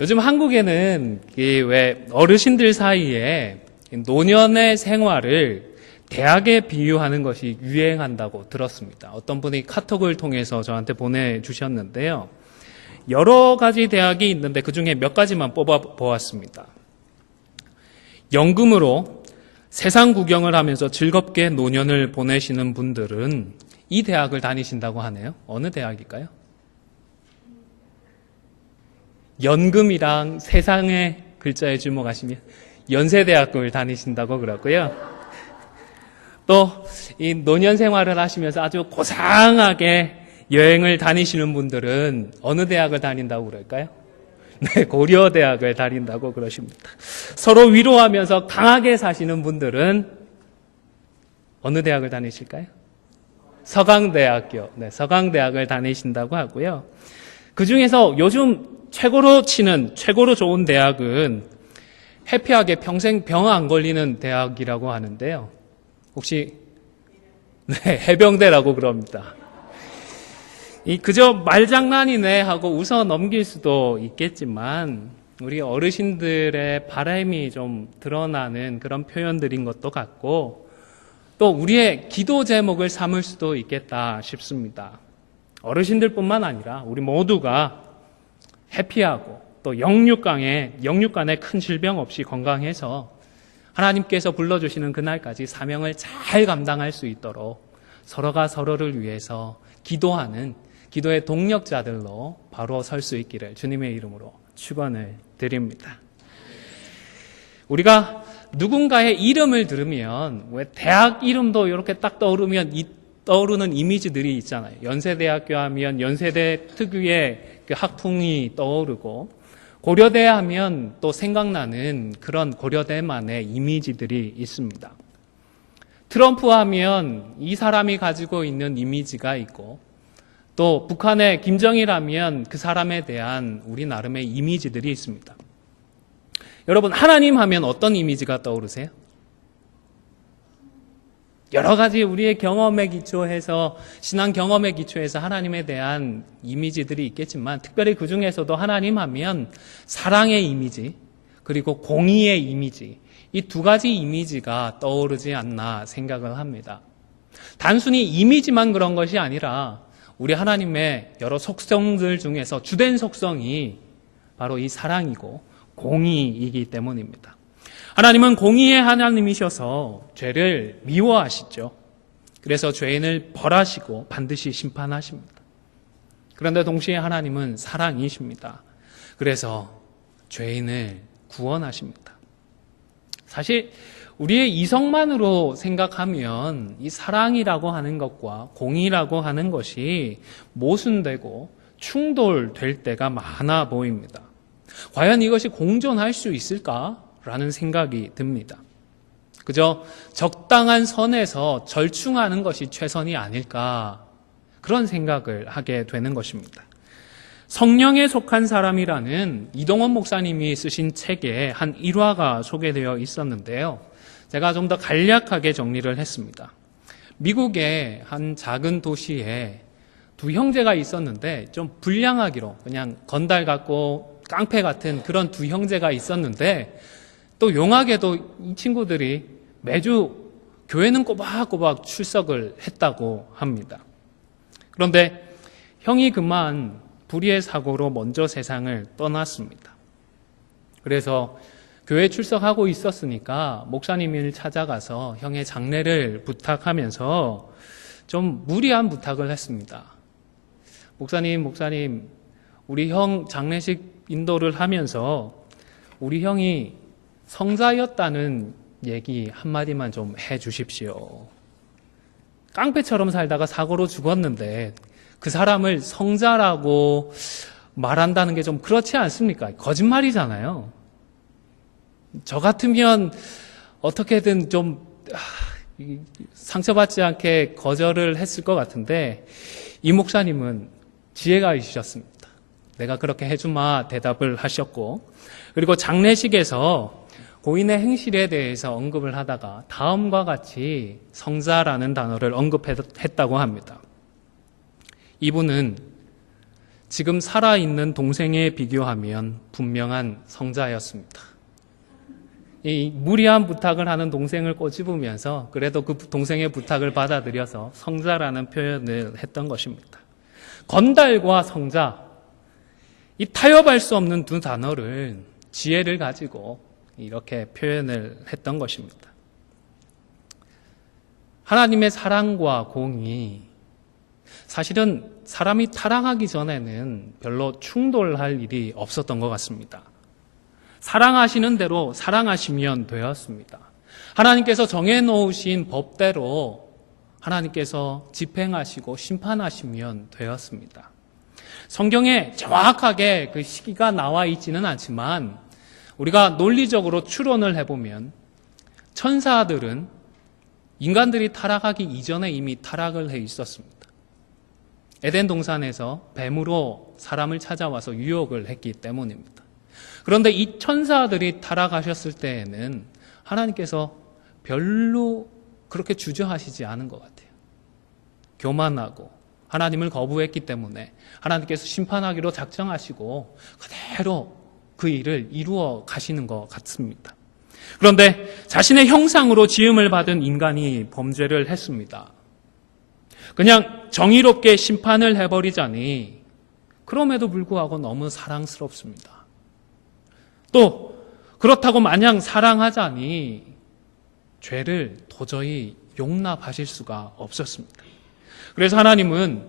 요즘 한국에는 왜 어르신들 사이에 노년의 생활을 대학에 비유하는 것이 유행한다고 들었습니다. 어떤 분이 카톡을 통해서 저한테 보내주셨는데요. 여러 가지 대학이 있는데 그중에 몇 가지만 뽑아보았습니다. 연금으로 세상 구경을 하면서 즐겁게 노년을 보내시는 분들은 이 대학을 다니신다고 하네요. 어느 대학일까요? 연금이랑 세상의 글자에 주목하시면 연세대학을 다니신다고 그러고요. 또 이 노년 생활을 하시면서 아주 고상하게 여행을 다니시는 분들은 어느 대학을 다닌다고 그럴까요? 네, 고려대학을 다닌다고 그러십니다. 서로 위로하면서 강하게 사시는 분들은 어느 대학을 다니실까요? 서강대학교, 네, 서강대학을 다니신다고 하고요. 그 중에서 요즘 최고로 치는, 최고로 좋은 대학은 해피하게 평생 병 안 걸리는 대학이라고 하는데요. 혹시, 네, 해병대라고 그럽니다. 그저 말장난이네 하고 웃어 넘길 수도 있겠지만, 우리 어르신들의 바람이 좀 드러나는 그런 표현들인 것도 같고, 또 우리의 기도 제목을 삼을 수도 있겠다 싶습니다. 어르신들뿐만 아니라 우리 모두가 해피하고 또 영육간에 큰 질병 없이 건강해서 하나님께서 불러주시는 그날까지 사명을 잘 감당할 수 있도록 서로가 서로를 위해서 기도하는 기도의 동력자들로 바로 설 수 있기를 주님의 이름으로 축원을 드립니다. 우리가 누군가의 이름을 들으면 왜 대학 이름도 이렇게 딱 떠오르면 떠오르는 이미지들이 있잖아요. 연세대학교 하면 연세대 특유의 그 학풍이 떠오르고, 고려대 하면 또 생각나는 그런 고려대만의 이미지들이 있습니다. 트럼프 하면 이 사람이 가지고 있는 이미지가 있고, 또 북한의 김정일 하면 그 사람에 대한 우리 나름의 이미지들이 있습니다. 여러분, 하나님 하면 어떤 이미지가 떠오르세요? 여러 가지 우리의 경험에 기초해서, 신앙 경험에 기초해서 하나님에 대한 이미지들이 있겠지만, 특별히 그 중에서도 하나님 하면 사랑의 이미지, 그리고 공의의 이미지, 이 두 가지 이미지가 떠오르지 않나 생각을 합니다. 단순히 이미지만 그런 것이 아니라 우리 하나님의 여러 속성들 중에서 주된 속성이 바로 이 사랑이고 공의이기 때문입니다. 하나님은 공의의 하나님이셔서 죄를 미워하시죠. 그래서 죄인을 벌하시고 반드시 심판하십니다. 그런데 동시에 하나님은 사랑이십니다. 그래서 죄인을 구원하십니다. 사실 우리의 이성만으로 생각하면 이 사랑이라고 하는 것과 공의라고 하는 것이 모순되고 충돌될 때가 많아 보입니다. 과연 이것이 공존할 수 있을까라는 생각이 듭니다. 그저 적당한 선에서 절충하는 것이 최선이 아닐까, 그런 생각을 하게 되는 것입니다. 성령에 속한 사람이라는 이동원 목사님이 쓰신 책에 한 일화가 소개되어 있었는데요. 제가 좀 더 간략하게 정리를 했습니다. 미국의 한 작은 도시에 두 형제가 있었는데 좀 불량하기로 그냥 건달 같고 깡패 같은 그런 두 형제가 있었는데, 또 용하게도 이 친구들이 매주 교회는 꼬박꼬박 출석을 했다고 합니다. 그런데 형이 그만 불의의 사고로 먼저 세상을 떠났습니다. 그래서 교회 출석하고 있었으니까 목사님을 찾아가서 형의 장례를 부탁하면서 좀 무리한 부탁을 했습니다. 목사님, 우리 형 장례식 인도를 하면서 우리 형이 성자였다는 얘기 한마디만 좀 해 주십시오. 깡패처럼 살다가 사고로 죽었는데 그 사람을 성자라고 말한다는 게 좀 그렇지 않습니까? 거짓말이잖아요. 저 같으면 어떻게든 좀 상처받지 않게 거절을 했을 것 같은데, 이 목사님은 지혜가 있으셨습니다. 내가 그렇게 해주마 대답을 하셨고, 그리고 장례식에서 고인의 행실에 대해서 언급을 하다가 다음과 같이 성자라는 단어를 언급했다고 합니다. 이분은 지금 살아있는 동생에 비교하면 분명한 성자였습니다. 이 무리한 부탁을 하는 동생을 꼬집으면서 그래도 그 동생의 부탁을 받아들여서 성자라는 표현을 했던 것입니다. 건달과 성자, 이 타협할 수 없는 두 단어를 지혜를 가지고 이렇게 표현을 했던 것입니다. 하나님의 사랑과 공의, 사실은 사람이 타락하기 전에는 별로 충돌할 일이 없었던 것 같습니다. 사랑하시는 대로 사랑하시면 되었습니다. 하나님께서 정해놓으신 법대로 하나님께서 집행하시고 심판하시면 되었습니다. 성경에 정확하게 그 시기가 나와 있지는 않지만 우리가 논리적으로 추론을 해보면 천사들은 인간들이 타락하기 이전에 이미 타락을 해 있었습니다. 에덴 동산에서 뱀으로 사람을 찾아와서 유혹을 했기 때문입니다. 그런데 이 천사들이 타락하셨을 때에는 하나님께서 별로 그렇게 주저하시지 않은 것 같아요. 교만하고 하나님을 거부했기 때문에 하나님께서 심판하기로 작정하시고 그대로 그 일을 이루어 가시는 것 같습니다. 그런데 자신의 형상으로 지음을 받은 인간이 범죄를 했습니다. 그냥 정의롭게 심판을 해버리자니 그럼에도 불구하고 너무 사랑스럽습니다. 또 그렇다고 마냥 사랑하자니 죄를 도저히 용납하실 수가 없었습니다. 그래서 하나님은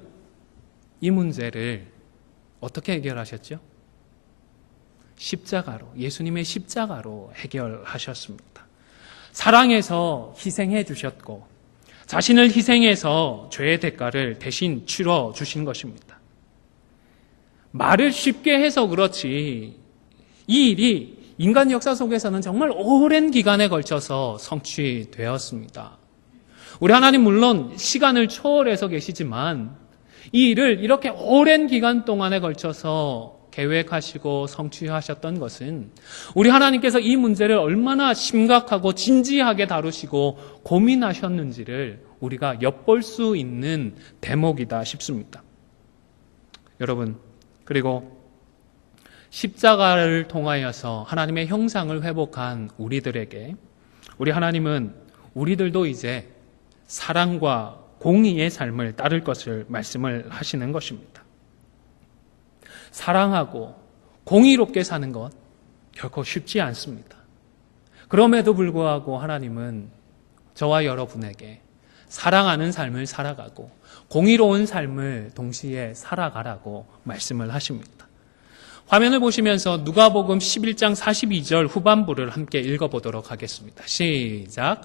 이 문제를 어떻게 해결하셨죠? 십자가로, 예수님의 십자가로 해결하셨습니다. 사랑해서 희생해 주셨고 자신을 희생해서 죄의 대가를 대신 치러 주신 것입니다. 말을 쉽게 해서 그렇지 이 일이 인간 역사 속에서는 정말 오랜 기간에 걸쳐서 성취되었습니다. 우리 하나님 물론 시간을 초월해서 계시지만 이 일을 이렇게 오랜 기간 동안에 걸쳐서 계획하시고 성취하셨던 것은 우리 하나님께서 이 문제를 얼마나 심각하고 진지하게 다루시고 고민하셨는지를 우리가 엿볼 수 있는 대목이다 싶습니다. 여러분, 그리고 십자가를 통하여서 하나님의 형상을 회복한 우리들에게 우리 하나님은 우리들도 이제 사랑과 공의의 삶을 따를 것을 말씀을 하시는 것입니다. 사랑하고 공의롭게 사는 것 결코 쉽지 않습니다. 그럼에도 불구하고 하나님은 저와 여러분에게 사랑하는 삶을 살아가고 공의로운 삶을 동시에 살아가라고 말씀을 하십니다. 화면을 보시면서 누가복음 11장 42절 후반부를 함께 읽어보도록 하겠습니다. 시작.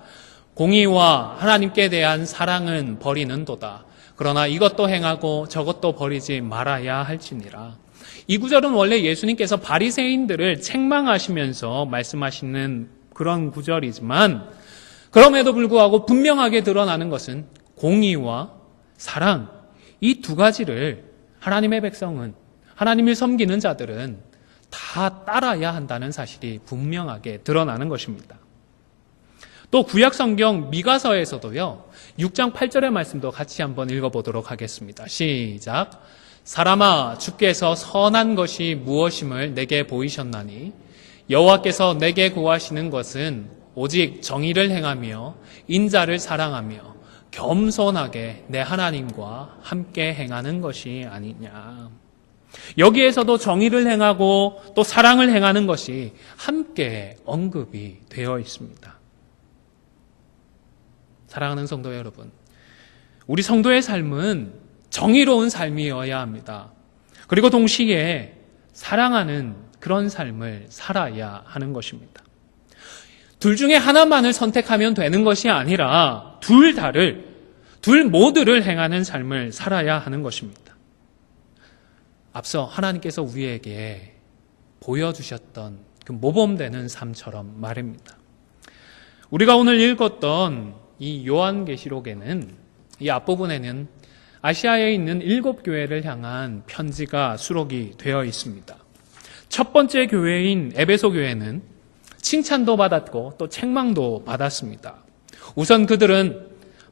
공의와 하나님께 대한 사랑은 버리는도다. 그러나 이것도 행하고 저것도 버리지 말아야 할지니라. 이 구절은 원래 예수님께서 바리새인들을 책망하시면서 말씀하시는 그런 구절이지만 그럼에도 불구하고 분명하게 드러나는 것은 공의와 사랑, 이 두 가지를 하나님의 백성은, 하나님을 섬기는 자들은 다 따라야 한다는 사실이 분명하게 드러나는 것입니다. 또 구약 성경 미가서에서도요, 6장 8절의 말씀도 같이 한번 읽어보도록 하겠습니다. 시작. 사람아, 주께서 선한 것이 무엇임을 내게 보이셨나니 여호와께서 내게 구하시는 것은 오직 정의를 행하며 인자를 사랑하며 겸손하게 내 하나님과 함께 행하는 것이 아니냐. 여기에서도 정의를 행하고 또 사랑을 행하는 것이 함께 언급이 되어 있습니다. 사랑하는 성도 여러분, 우리 성도의 삶은 정의로운 삶이어야 합니다. 그리고 동시에 사랑하는 그런 삶을 살아야 하는 것입니다. 둘 중에 하나만을 선택하면 되는 것이 아니라 둘 모두를 행하는 삶을 살아야 하는 것입니다. 앞서 하나님께서 우리에게 보여주셨던 그 모범되는 삶처럼 말입니다. 우리가 오늘 읽었던 이 요한계시록에는, 이 앞부분에는 아시아에 있는 7교회를 향한 편지가 수록이 되어 있습니다. 첫 번째 교회인 에베소 교회는 칭찬도 받았고 또 책망도 받았습니다. 우선 그들은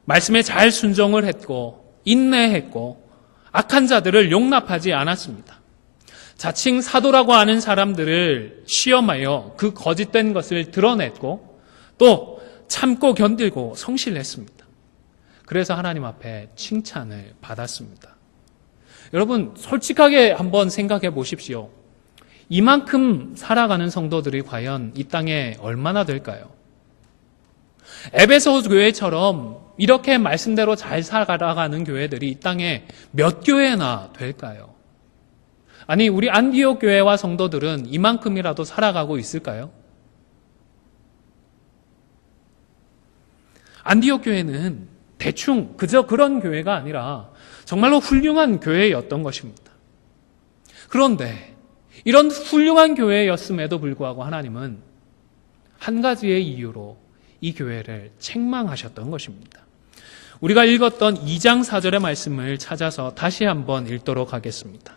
말씀에 잘 순종을 했고 인내했고 악한 자들을 용납하지 않았습니다. 자칭 사도라고 하는 사람들을 시험하여 그 거짓된 것을 드러냈고 또 참고 견디고 성실했습니다. 그래서 하나님 앞에 칭찬을 받았습니다. 여러분, 솔직하게 한번 생각해 보십시오. 이만큼 살아가는 성도들이 과연 이 땅에 얼마나 될까요? 에베소 교회처럼 이렇게 말씀대로 잘 살아가는 교회들이 이 땅에 몇 교회나 될까요? 아니, 우리 안디옥 교회와 성도들은 이만큼이라도 살아가고 있을까요? 안디옥 교회는 대충 그저 그런 교회가 아니라 정말로 훌륭한 교회였던 것입니다. 그런데 이런 훌륭한 교회였음에도 불구하고 하나님은 한 가지의 이유로 이 교회를 책망하셨던 것입니다. 우리가 읽었던 2장 4절의 말씀을 찾아서 다시 한번 읽도록 하겠습니다.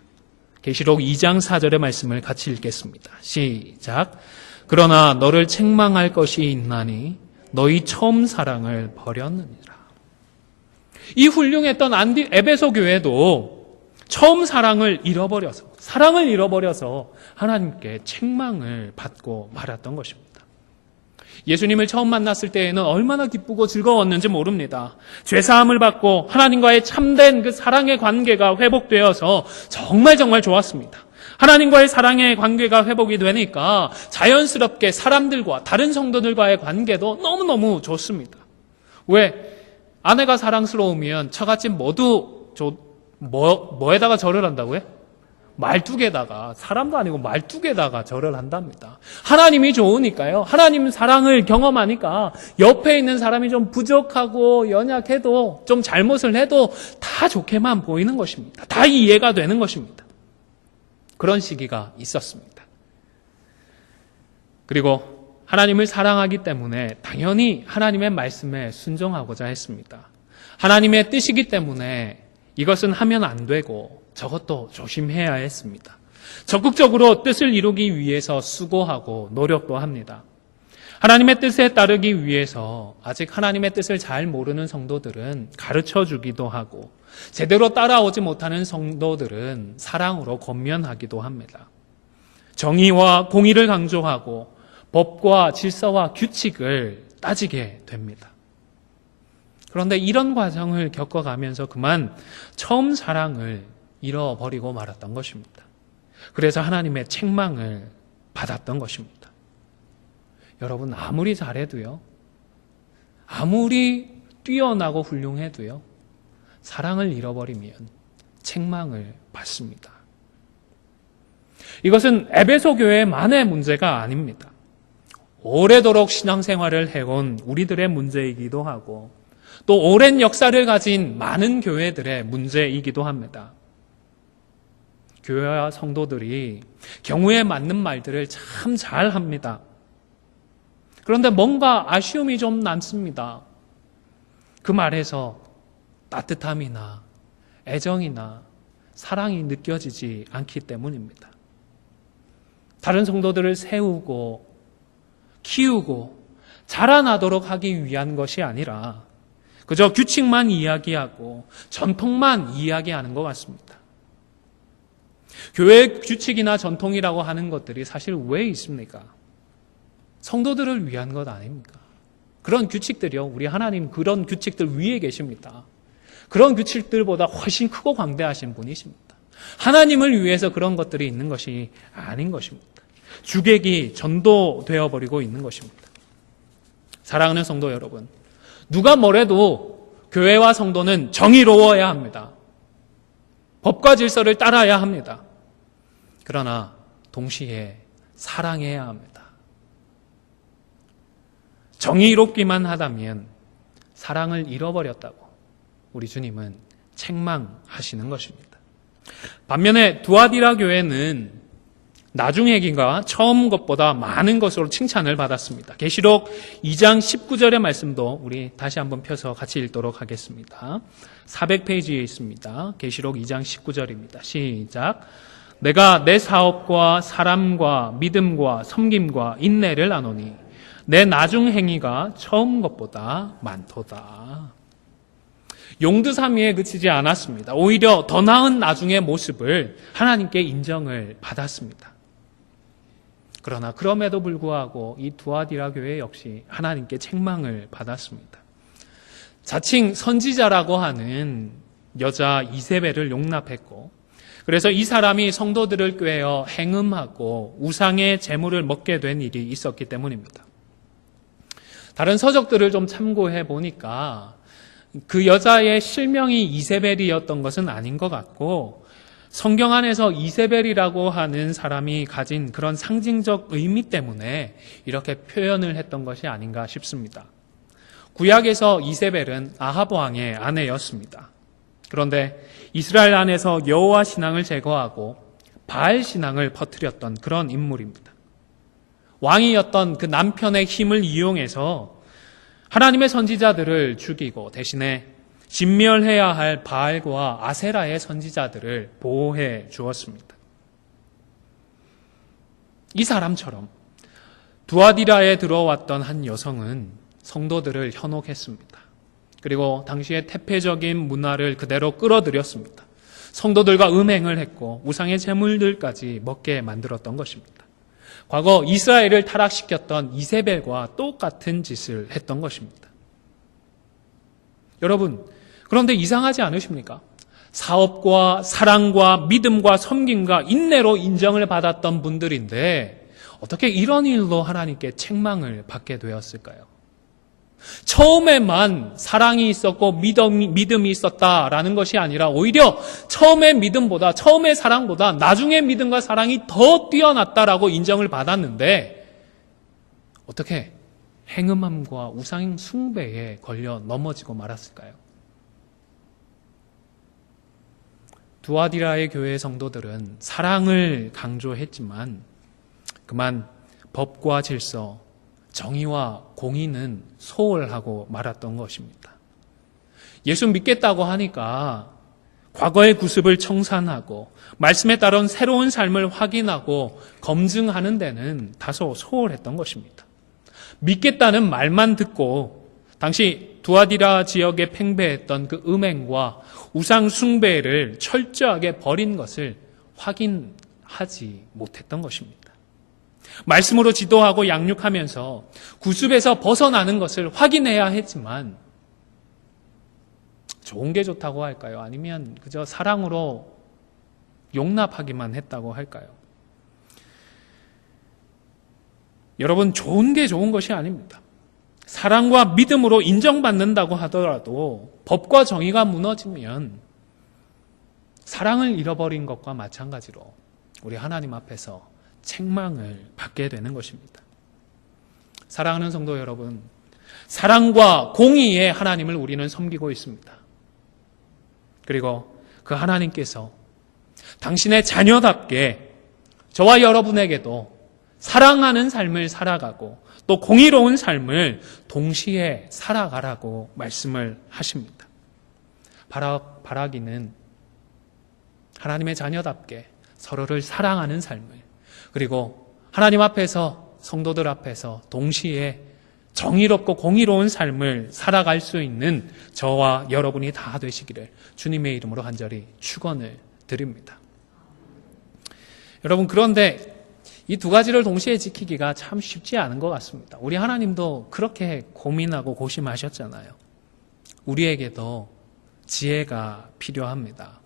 계시록 2장 4절의 말씀을 같이 읽겠습니다. 시작. 그러나 너를 책망할 것이 있나니 너희 처음 사랑을 버렸느니라. 이 훌륭했던 에베소 교회도 처음 사랑을 잃어버려서 하나님께 책망을 받고 말았던 것입니다. 예수님을 처음 만났을 때에는 얼마나 기쁘고 즐거웠는지 모릅니다. 죄사함을 받고 하나님과의 참된 그 사랑의 관계가 회복되어서 정말 좋았습니다. 하나님과의 사랑의 관계가 회복이 되니까 자연스럽게 사람들과 다른 성도들과의 관계도 너무너무 좋습니다. 왜? 아내가 사랑스러우면 처갓집 모두 뭐에다가 절을 한다고요? 말뚝에다가, 사람도 아니고 말뚝에다가 절을 한답니다. 하나님이 좋으니까요. 하나님 사랑을 경험하니까 옆에 있는 사람이 좀 부족하고 연약해도 좀 잘못을 해도 다 좋게만 보이는 것입니다. 다 이해가 되는 것입니다. 그런 시기가 있었습니다. 그리고 하나님을 사랑하기 때문에 당연히 하나님의 말씀에 순종하고자 했습니다. 하나님의 뜻이기 때문에 이것은 하면 안 되고 저것도 조심해야 했습니다. 적극적으로 뜻을 이루기 위해서 수고하고 노력도 합니다. 하나님의 뜻에 따르기 위해서 아직 하나님의 뜻을 잘 모르는 성도들은 가르쳐 주기도 하고 제대로 따라오지 못하는 성도들은 사랑으로 권면하기도 합니다. 정의와 공의를 강조하고 법과 질서와 규칙을 따지게 됩니다. 그런데 이런 과정을 겪어가면서 그만 처음 사랑을 잃어버리고 말았던 것입니다. 그래서 하나님의 책망을 받았던 것입니다. 여러분, 아무리 잘해도요, 아무리 뛰어나고 훌륭해도요, 사랑을 잃어버리면 책망을 받습니다. 이것은 에베소 교회만의 문제가 아닙니다. 오래도록 신앙생활을 해온 우리들의 문제이기도 하고 또 오랜 역사를 가진 많은 교회들의 문제이기도 합니다. 교회와 성도들이 경우에 맞는 말들을 참 잘합니다. 그런데 뭔가 아쉬움이 좀 남습니다. 그 말에서 따뜻함이나 애정이나 사랑이 느껴지지 않기 때문입니다. 다른 성도들을 세우고 키우고 자라나도록 하기 위한 것이 아니라 그저 규칙만 이야기하고 전통만 이야기하는 것 같습니다. 교회 규칙이나 전통이라고 하는 것들이 사실 왜 있습니까? 성도들을 위한 것 아닙니까? 그런 규칙들이요, 우리 하나님 그런 규칙들 위에 계십니다. 그런 규칙들보다 훨씬 크고 광대하신 분이십니다. 하나님을 위해서 그런 것들이 있는 것이 아닌 것입니다. 주객이 전도되어 버리고 있는 것입니다. 사랑하는 성도 여러분, 누가 뭐래도 교회와 성도는 정의로워야 합니다. 법과 질서를 따라야 합니다. 그러나 동시에 사랑해야 합니다. 정의롭기만 하다면 사랑을 잃어버렸다고 우리 주님은 책망하시는 것입니다. 반면에 두아디라 교회는 나중의 기가 처음 것보다 많은 것으로 칭찬을 받았습니다. 계시록 2장 19절의 말씀도 우리 다시 한번 펴서 같이 읽도록 하겠습니다. 400페이지에 있습니다. 계시록 2장 19절입니다. 시작. 내가 내 사업과 사람과 믿음과 섬김과 인내를 아노니 내 나중 행위가 처음 것보다 많도다. 용두사미에 그치지 않았습니다. 오히려 더 나은 나중의 모습을 하나님께 인정을 받았습니다. 그러나 그럼에도 불구하고 이 두아디라 교회 역시 하나님께 책망을 받았습니다. 자칭 선지자라고 하는 여자 이세벨을 용납했고, 그래서 이 사람이 성도들을 꾀어 행음하고 우상의 제물을 먹게 된 일이 있었기 때문입니다. 다른 서적들을 좀 참고해 보니까 그 여자의 실명이 이세벨이었던 것은 아닌 것 같고, 성경 안에서 이세벨이라고 하는 사람이 가진 그런 상징적 의미 때문에 이렇게 표현을 했던 것이 아닌가 싶습니다. 구약에서 이세벨은 아합 왕의 아내였습니다. 그런데 이스라엘 안에서 여호와 신앙을 제거하고 바알 신앙을 퍼뜨렸던 그런 인물입니다. 왕이었던 그 남편의 힘을 이용해서 하나님의 선지자들을 죽이고 대신에 진멸해야 할 바알과 아세라의 선지자들을 보호해 주었습니다. 이 사람처럼 두아디라에 들어왔던 한 여성은 성도들을 현혹했습니다. 그리고 당시의 태폐적인 문화를 그대로 끌어들였습니다. 성도들과 음행을 했고 우상의 제물들까지 먹게 만들었던 것입니다. 과거 이스라엘을 타락시켰던 이세벨과 똑같은 짓을 했던 것입니다. 여러분, 그런데 이상하지 않으십니까? 사업과 사랑과 믿음과 섬김과 인내로 인정을 받았던 분들인데 어떻게 이런 일로 하나님께 책망을 받게 되었을까요? 처음에만 사랑이 있었고 믿음이 있었다라는 것이 아니라 오히려 처음의 믿음보다, 처음의 사랑보다 나중의 믿음과 사랑이 더 뛰어났다라고 인정을 받았는데 어떻게 행음함과 우상 숭배에 걸려 넘어지고 말았을까요? 두아디라의 교회 성도들은 사랑을 강조했지만 그만 법과 질서, 정의와 공의는 소홀하고 말았던 것입니다. 예수 믿겠다고 하니까 과거의 구습을 청산하고 말씀에 따른 새로운 삶을 확인하고 검증하는 데는 다소 소홀했던 것입니다. 믿겠다는 말만 듣고 당시 두아디라 지역에 팽배했던 그 음행과 우상 숭배를 철저하게 버린 것을 확인하지 못했던 것입니다. 말씀으로 지도하고 양육하면서 구습에서 벗어나는 것을 확인해야 했지만 좋은 게 좋다고 할까요? 아니면 그저 사랑으로 용납하기만 했다고 할까요? 여러분, 좋은 게 좋은 것이 아닙니다. 사랑과 믿음으로 인정받는다고 하더라도 법과 정의가 무너지면 사랑을 잃어버린 것과 마찬가지로 우리 하나님 앞에서 책망을 받게 되는 것입니다. 사랑하는 성도 여러분, 사랑과 공의의 하나님을 우리는 섬기고 있습니다. 그리고 그 하나님께서 당신의 자녀답게 저와 여러분에게도 사랑하는 삶을 살아가고 또 공의로운 삶을 동시에 살아가라고 말씀을 하십니다. 바라기는 하나님의 자녀답게 서로를 사랑하는 삶을, 그리고 하나님 앞에서 성도들 앞에서 동시에 정의롭고 공의로운 삶을 살아갈 수 있는 저와 여러분이 다 되시기를 주님의 이름으로 간절히 축원을 드립니다. 여러분, 그런데 이 두 가지를 동시에 지키기가 참 쉽지 않은 것 같습니다. 우리 하나님도 그렇게 고민하고 고심하셨잖아요. 우리에게도 지혜가 필요합니다.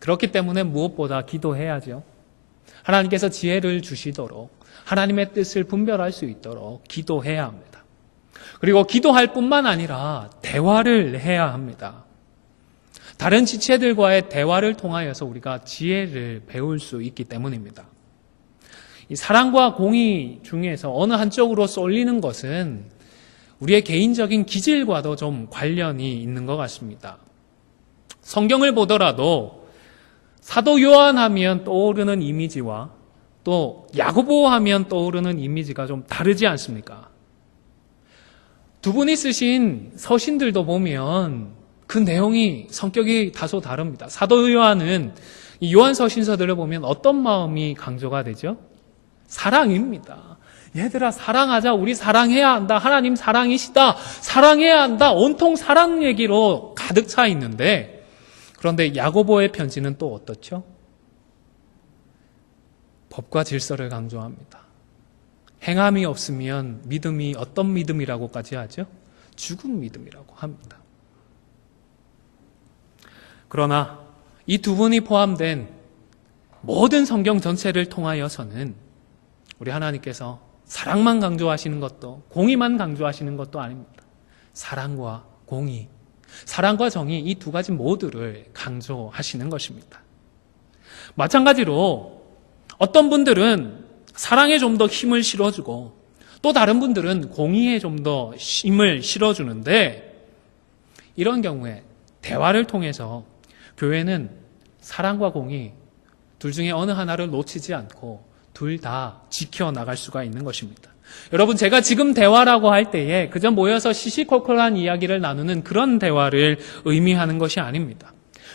그렇기 때문에 무엇보다 기도해야죠. 하나님께서 지혜를 주시도록 하나님의 뜻을 분별할 수 있도록 기도해야 합니다. 그리고 기도할 뿐만 아니라 대화를 해야 합니다. 다른 지체들과의 대화를 통하여서 우리가 지혜를 배울 수 있기 때문입니다. 이 사랑과 공의 중에서 어느 한쪽으로 쏠리는 것은 우리의 개인적인 기질과도 좀 관련이 있는 것 같습니다. 성경을 보더라도 사도 요한 하면 떠오르는 이미지와 또 야고보 하면 떠오르는 이미지가 좀 다르지 않습니까? 두 분이 쓰신 서신들도 보면 그 내용이 성격이 다소 다릅니다. 사도 요한은 이 요한 서신서들을 보면 어떤 마음이 강조가 되죠? 사랑입니다. 얘들아 사랑하자, 우리 사랑해야 한다, 하나님 사랑이시다, 사랑해야 한다, 온통 사랑 얘기로 가득 차 있는데, 그런데 야고보의 편지는 또 어떻죠? 법과 질서를 강조합니다. 행함이 없으면 믿음이 어떤 믿음이라고까지 하죠? 죽은 믿음이라고 합니다. 그러나 이 두 분이 포함된 모든 성경 전체를 통하여서는 우리 하나님께서 사랑만 강조하시는 것도, 공의만 강조하시는 것도 아닙니다. 사랑과 공의, 사랑과 정의, 이 두 가지 모두를 강조하시는 것입니다. 마찬가지로 어떤 분들은 사랑에 좀 더 힘을 실어주고, 또 다른 분들은 공의에 좀 더 힘을 실어주는데, 이런 경우에 대화를 통해서 교회는 사랑과 공의 둘 중에 어느 하나를 놓치지 않고 둘 다 지켜나갈 수가 있는 것입니다. 여러분, 제가 지금 대화라고 할 때에 그저 모여서 시시콜콜한 이야기를 나누는 그런 대화를 의미하는 것이 아닙니다.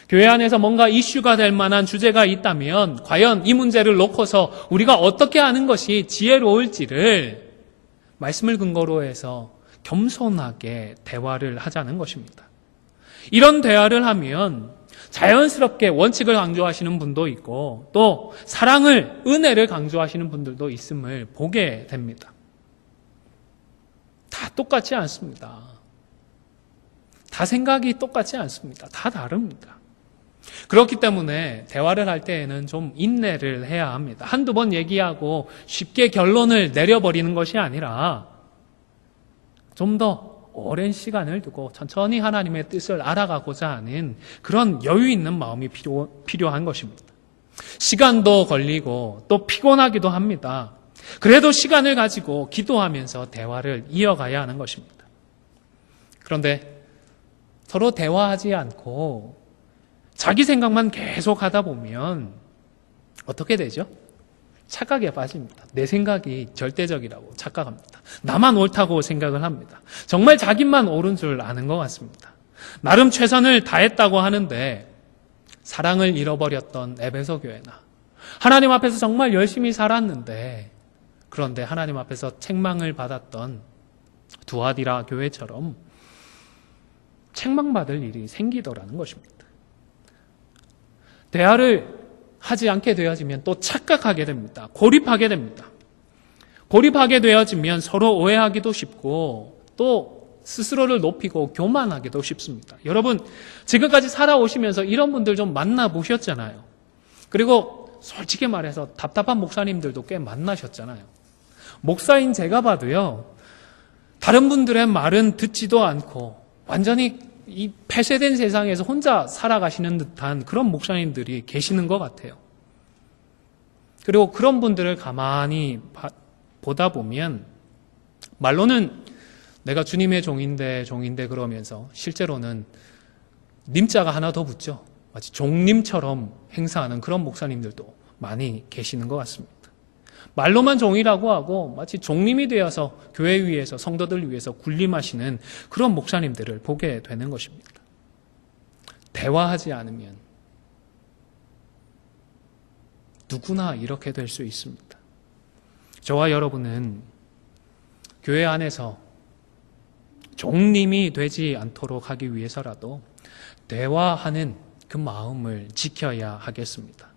교회 안에서 뭔가 이슈가 될 만한 주제가 있다면 과연 이 문제를 놓고서 우리가 어떻게 하는 것이 지혜로울지를 말씀을 근거로 해서 겸손하게 대화를 하자는 것입니다. 이런 대화를 하면 자연스럽게 원칙을 강조하시는 분도 있고, 또 사랑을, 은혜를 강조하시는 분들도 있음을 보게 됩니다. 다 똑같지 않습니다. 다 생각이 똑같지 않습니다. 다 다릅니다. 그렇기 때문에 대화를 할 때에는 좀 인내를 해야 합니다. 한두 번 얘기하고 쉽게 결론을 내려버리는 것이 아니라 좀 더 오랜 시간을 두고 천천히 하나님의 뜻을 알아가고자 하는 그런 여유 있는 마음이 필요한 것입니다. 시간도 걸리고 또 피곤하기도 합니다. 그래도 시간을 가지고 기도하면서 대화를 이어가야 하는 것입니다. 그런데 서로 대화하지 않고 자기 생각만 계속 하다 보면 어떻게 되죠? 착각에 빠집니다. 내 생각이 절대적이라고 착각합니다. 나만 옳다고 생각을 합니다. 정말 자기만 옳은 줄 아는 것 같습니다. 나름 최선을 다했다고 하는데 사랑을 잃어버렸던 에베소 교회나 하나님 앞에서 정말 열심히 살았는데, 그런데 하나님 앞에서 책망을 받았던 두아디라 교회처럼 책망받을 일이 생기더라는 것입니다. 대화를 하지 않게 되어지면 또 착각하게 됩니다. 고립하게 됩니다. 고립하게 되어지면 서로 오해하기도 쉽고 또 스스로를 높이고 교만하기도 쉽습니다. 여러분, 지금까지 살아오시면서 이런 분들 좀 만나보셨잖아요. 그리고 솔직히 말해서 답답한 목사님들도 꽤 만나셨잖아요. 목사인 제가 봐도요, 다른 분들의 말은 듣지도 않고 완전히 이 폐쇄된 세상에서 혼자 살아가시는 듯한 그런 목사님들이 계시는 것 같아요. 그리고 그런 분들을 가만히 보다 보면 말로는 내가 주님의 종인데 그러면서 실제로는 님자가 하나 더 붙죠. 마치 종님처럼 행사하는 그런 목사님들도 많이 계시는 것 같습니다. 말로만 종이라고 하고 마치 종님이 되어서 교회 위에서 성도들 위해서 군림하시는 그런 목사님들을 보게 되는 것입니다. 대화하지 않으면 누구나 이렇게 될 수 있습니다. 저와 여러분은 교회 안에서 종님이 되지 않도록 하기 위해서라도 대화하는 그 마음을 지켜야 하겠습니다.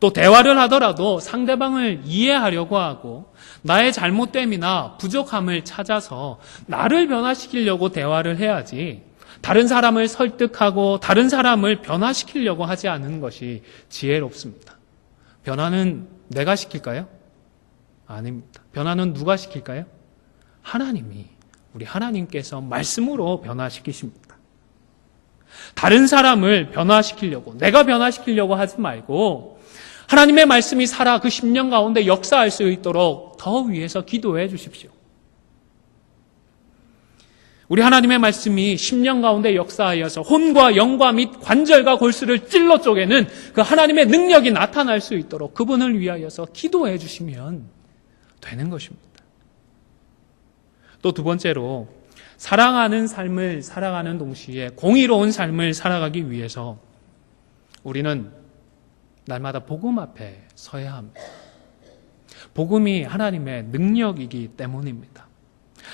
또 대화를 하더라도 상대방을 이해하려고 하고 나의 잘못됨이나 부족함을 찾아서 나를 변화시키려고 대화를 해야지, 다른 사람을 설득하고 다른 사람을 변화시키려고 하지 않는 것이 지혜롭습니다. 변화는 내가 시킬까요? 아닙니다. 변화는 누가 시킬까요? 하나님이, 우리 하나님께서 말씀으로 변화시키십니다. 다른 사람을 변화시키려고, 내가 변화시키려고 하지 말고 하나님의 말씀이 살아 그 10년 가운데 역사할 수 있도록 더 위해서 기도해 주십시오. 우리 하나님의 말씀이 10년 가운데 역사하여서 혼과 영과 및 관절과 골수를 찔러 쪼개는 그 하나님의 능력이 나타날 수 있도록 그분을 위하여서 기도해 주시면 되는 것입니다. 또 두 번째로, 사랑하는 삶을 살아가는 동시에 공의로운 삶을 살아가기 위해서 우리는 날마다 복음 앞에 서야 합니다. 복음이 하나님의 능력이기 때문입니다.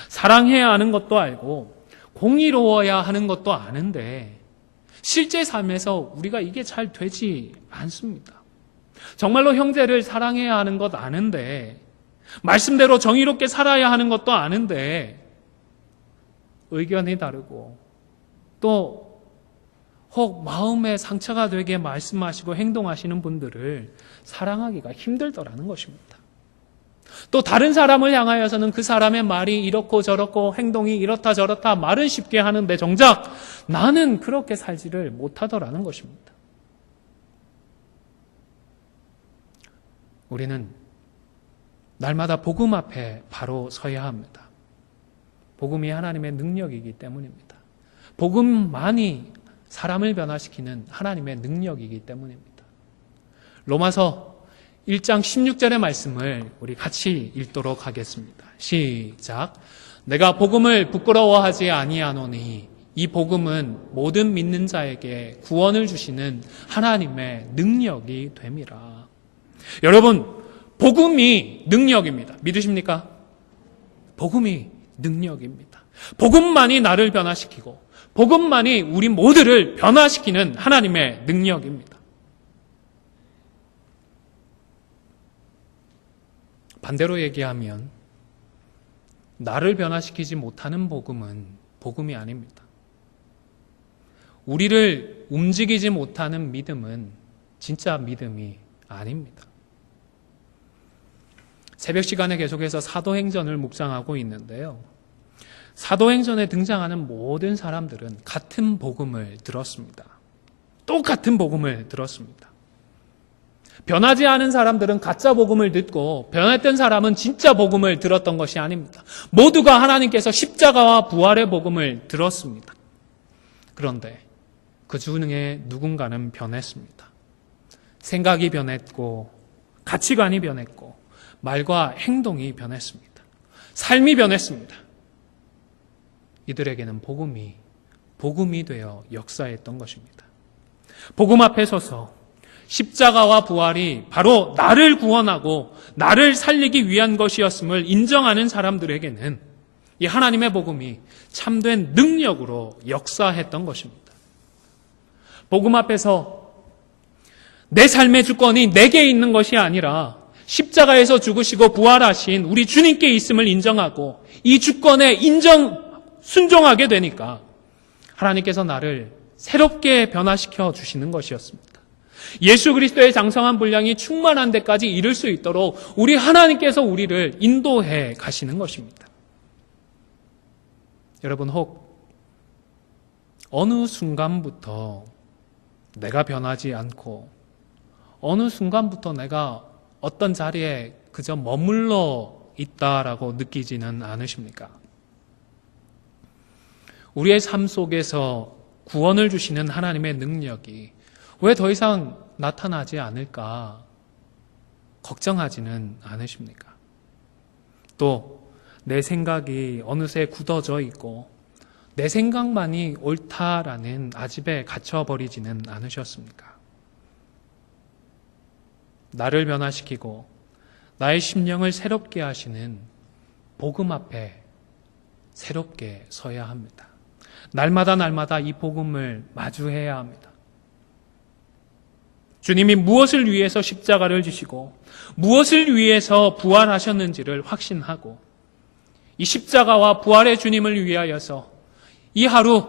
사랑해야 하는 것도 알고 공의로워야 하는 것도 아는데 실제 삶에서 우리가 이게 잘 되지 않습니다. 정말로 형제를 사랑해야 하는 것 아는데 말씀대로 정의롭게 살아야 하는 것도 아는데 의견이 다르고 또 혹 마음에 상처가 되게 말씀하시고 행동하시는 분들을 사랑하기가 힘들더라는 것입니다. 또 다른 사람을 향하여서는 그 사람의 말이 이렇고 저렇고 행동이 이렇다 저렇다 말은 쉽게 하는데 정작 나는 그렇게 살지를 못하더라는 것입니다. 우리는 날마다 복음 앞에 바로 서야 합니다. 복음이 하나님의 능력이기 때문입니다. 복음만이 사람을 변화시키는 하나님의 능력이기 때문입니다. 로마서 1장 16절의 말씀을 우리 같이 읽도록 하겠습니다. 시작. 내가 복음을 부끄러워하지 아니하노니 이 복음은 모든 믿는 자에게 구원을 주시는 하나님의 능력이 됨이라. 여러분, 복음이 능력입니다. 믿으십니까? 복음이 능력입니다. 복음만이 나를 변화시키고 복음만이 우리 모두를 변화시키는 하나님의 능력입니다. 반대로 얘기하면 나를 변화시키지 못하는 복음은 복음이 아닙니다. 우리를 움직이지 못하는 믿음은 진짜 믿음이 아닙니다. 새벽 시간에 계속해서 사도행전을 묵상하고 있는데요. 사도행전에 등장하는 모든 사람들은 같은 복음을 들었습니다. 똑같은 복음을 들었습니다. 변하지 않은 사람들은 가짜 복음을 듣고 변했던 사람은 진짜 복음을 들었던 것이 아닙니다. 모두가 하나님께서 십자가와 부활의 복음을 들었습니다. 그런데 그 중에 누군가는 변했습니다. 생각이 변했고 가치관이 변했고 말과 행동이 변했습니다. 삶이 변했습니다. 이들에게는 복음이 되어 역사했던 것입니다. 복음 앞에 서서 십자가와 부활이 바로 나를 구원하고 나를 살리기 위한 것이었음을 인정하는 사람들에게는 이 하나님의 복음이 참된 능력으로 역사했던 것입니다. 복음 앞에서 내 삶의 주권이 내게 있는 것이 아니라 십자가에서 죽으시고 부활하신 우리 주님께 있음을 인정하고 이 주권에 순종하게 되니까 하나님께서 나를 새롭게 변화시켜 주시는 것이었습니다. 예수 그리스도의 장성한 분량이 충만한 데까지 이를 수 있도록 우리 하나님께서 우리를 인도해 가시는 것입니다. 여러분, 혹 어느 순간부터 내가 변하지 않고 어느 순간부터 내가 어떤 자리에 그저 머물러 있다라고 느끼지는 않으십니까? 우리의 삶 속에서 구원을 주시는 하나님의 능력이 왜 더 이상 나타나지 않을까 걱정하지는 않으십니까? 또 내 생각이 어느새 굳어져 있고 내 생각만이 옳다라는 아집에 갇혀버리지는 않으셨습니까? 나를 변화시키고 나의 심령을 새롭게 하시는 복음 앞에 새롭게 서야 합니다. 날마다 이 복음을 마주해야 합니다. 주님이 무엇을 위해서 십자가를 지시고 무엇을 위해서 부활하셨는지를 확신하고 이 십자가와 부활의 주님을 위하여서 이 하루,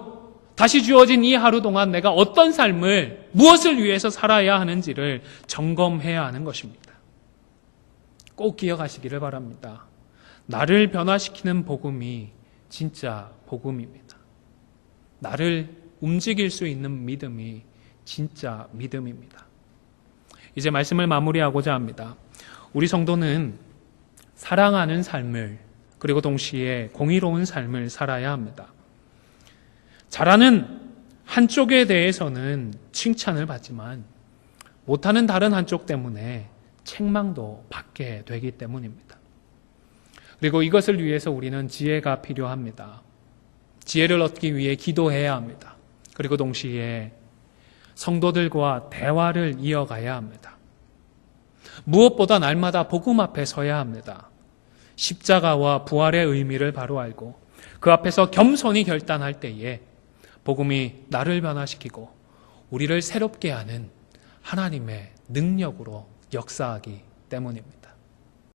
다시 주어진 이 하루 동안 내가 어떤 삶을 무엇을 위해서 살아야 하는지를 점검해야 하는 것입니다. 꼭 기억하시기를 바랍니다. 나를 변화시키는 복음이 진짜 복음입니다. 나를 움직일 수 있는 믿음이 진짜 믿음입니다. 이제 말씀을 마무리하고자 합니다. 우리 성도는 사랑하는 삶을 그리고 동시에 공의로운 삶을 살아야 합니다. 잘하는 한쪽에 대해서는 칭찬을 받지만 못하는 다른 한쪽 때문에 책망도 받게 되기 때문입니다. 그리고 이것을 위해서 우리는 지혜가 필요합니다. 지혜를 얻기 위해 기도해야 합니다. 그리고 동시에 성도들과 대화를 이어가야 합니다. 무엇보다 날마다 복음 앞에 서야 합니다. 십자가와 부활의 의미를 바로 알고 그 앞에서 겸손히 결단할 때에 복음이 나를 변화시키고 우리를 새롭게 하는 하나님의 능력으로 역사하기 때문입니다.